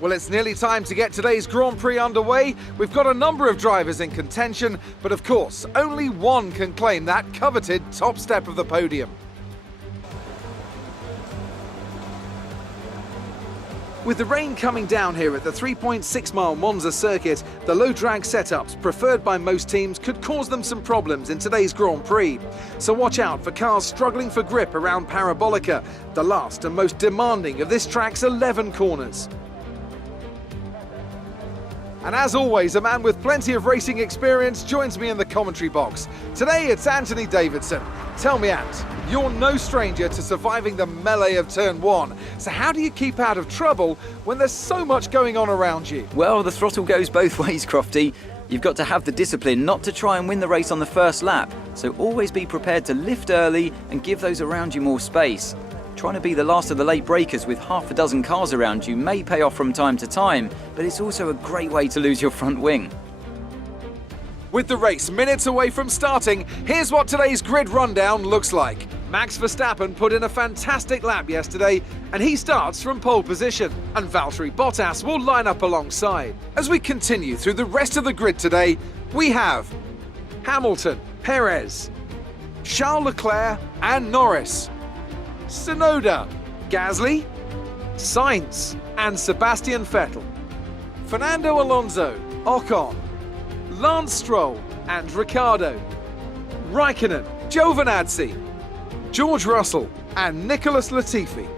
Well, it's nearly time to get today's Grand Prix underway. We've got a number of drivers in contention, but of course, only one can claim that coveted top step of the podium. With the rain coming down here at the 3.6-mile Monza circuit, the low drag setups preferred by most teams could cause them some problems in today's Grand Prix. So watch out for cars struggling for grip around Parabolica, the last and most demanding of this track's 11 corners. And as always, a man with plenty of racing experience joins me in the commentary box. Today it's Anthony Davidson. Tell me, Ant, you're no stranger to surviving the melee of turn 1. So how do you keep out of trouble when there's so much going on around you? Well, the throttle goes both ways, Crofty. You've got to have the discipline not to try and win the race on the first lap. So always be prepared to lift early and give those around you more space. Trying to be the last of the late breakers with half a dozen cars around you may pay off from time to time, but it's also a great way to lose your front wing. With the race minutes away from starting, here's what today's grid rundown looks like. Max Verstappen put in a fantastic lap yesterday, and he starts from pole position, and Valtteri Bottas will line up alongside. As we continue through the rest of the grid today, we have Hamilton, Perez, Charles Leclerc and Norris, Tsunoda, Gasly, Sainz and Sebastian Vettel, Fernando Alonso, Ocon, Lance Stroll and Ricciardo, Raikkonen, Giovinazzi, George Russell and Nicholas Latifi,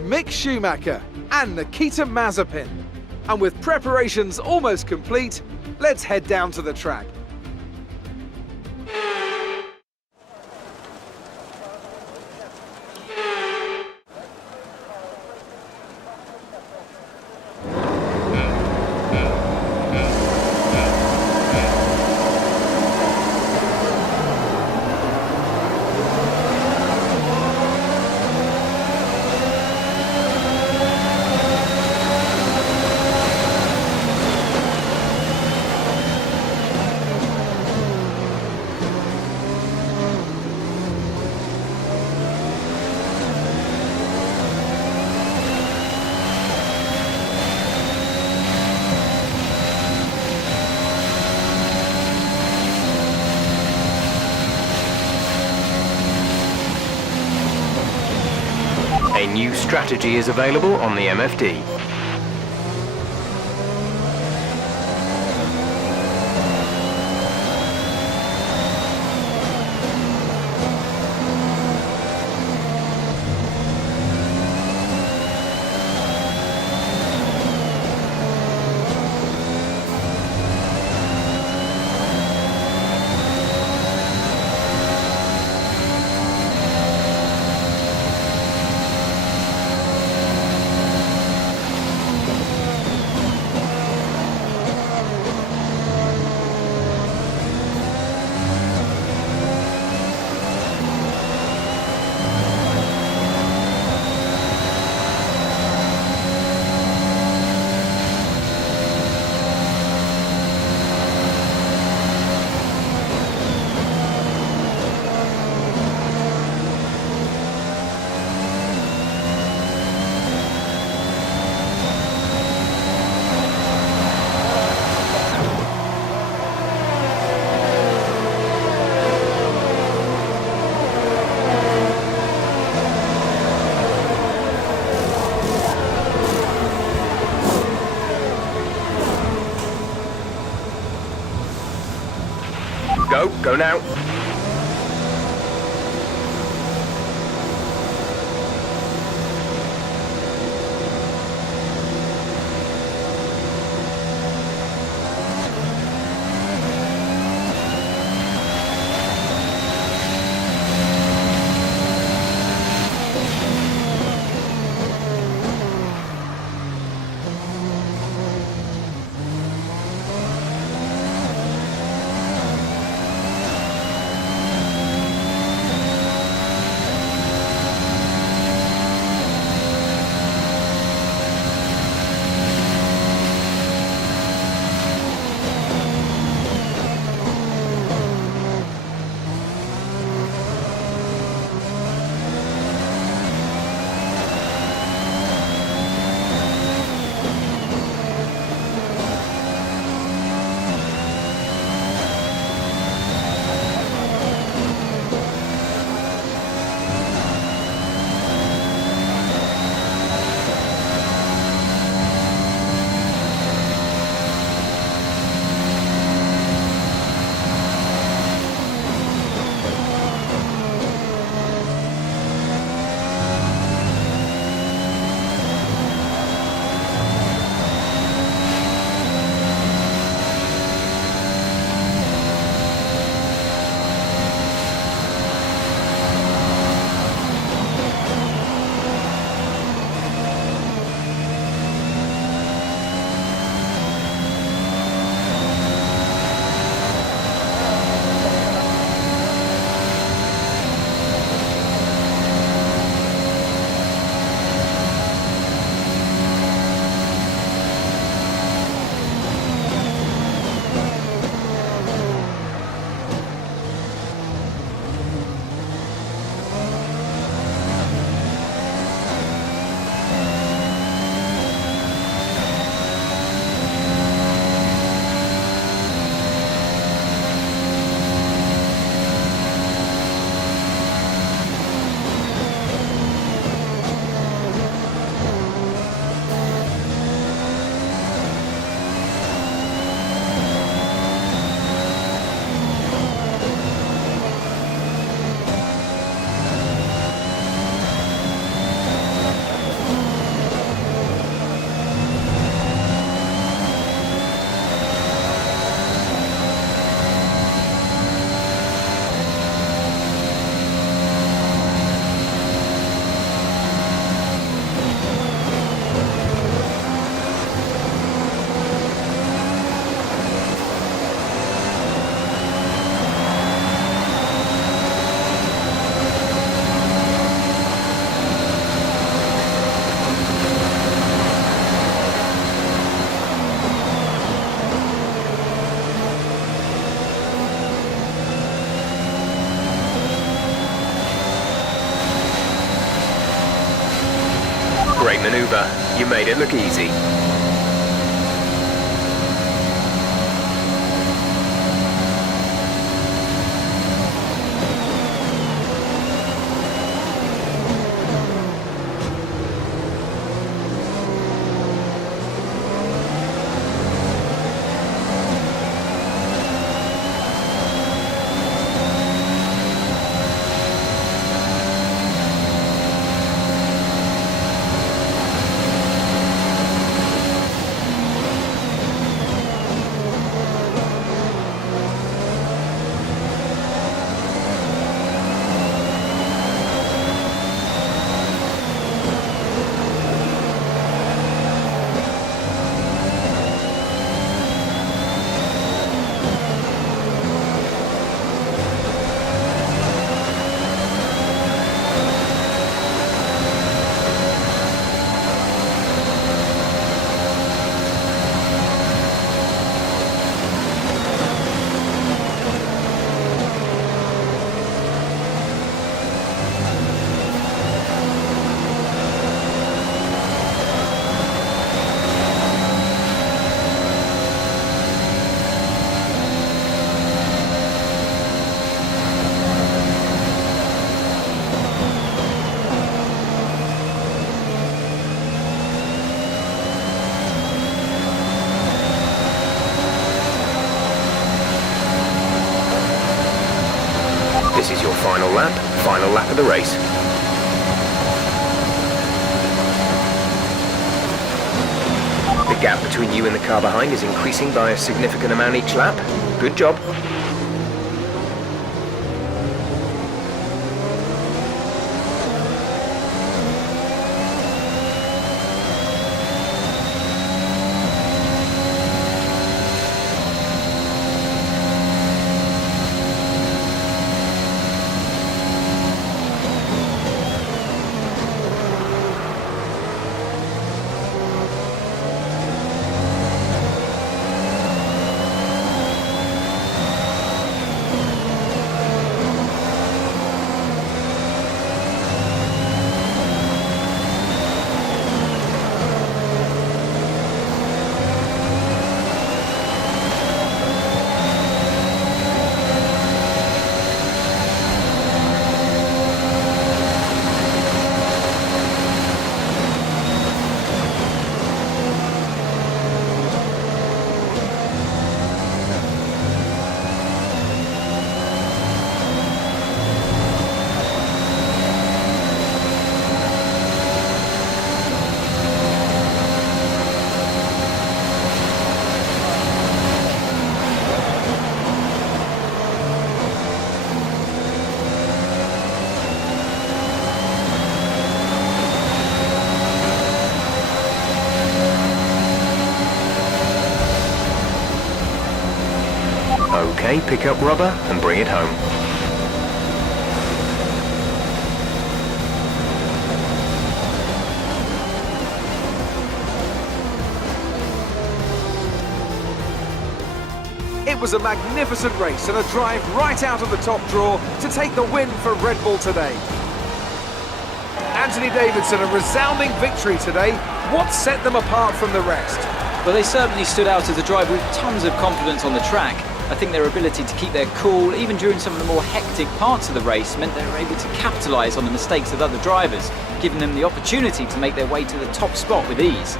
Mick Schumacher and Nikita Mazepin. And with preparations almost complete, let's head down to the track. A new strategy is available on the MFD. Go now. Great maneuver. You made it look easy. This is your final lap of the race. The gap between you and the car behind is increasing by a significant amount each lap. Good job. Okay, pick up rubber and bring it home. It was a magnificent race and a drive right out of the top draw to take the win for Red Bull today. Anthony Davidson, a resounding victory today. What set them apart from the rest? Well, they certainly stood out as a driver with tons of confidence on the track. I think their ability to keep their cool, even during some of the more hectic parts of the race, meant they were able to capitalise on the mistakes of other drivers, giving them the opportunity to make their way to the top spot with ease.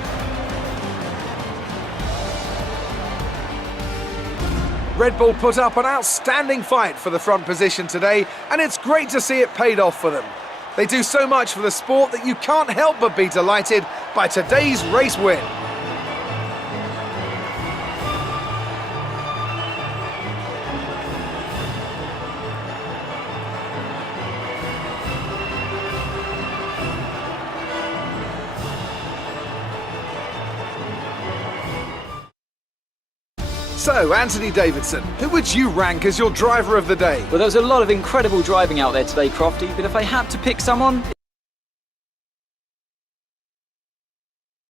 Red Bull put up an outstanding fight for the front position today, and it's great to see it paid off for them. They do so much for the sport that you can't help but be delighted by today's race win. So, Anthony Davidson, who would you rank as your driver of the day? Well, there was a lot of incredible driving out there today, Crofty, but if I had to pick someone,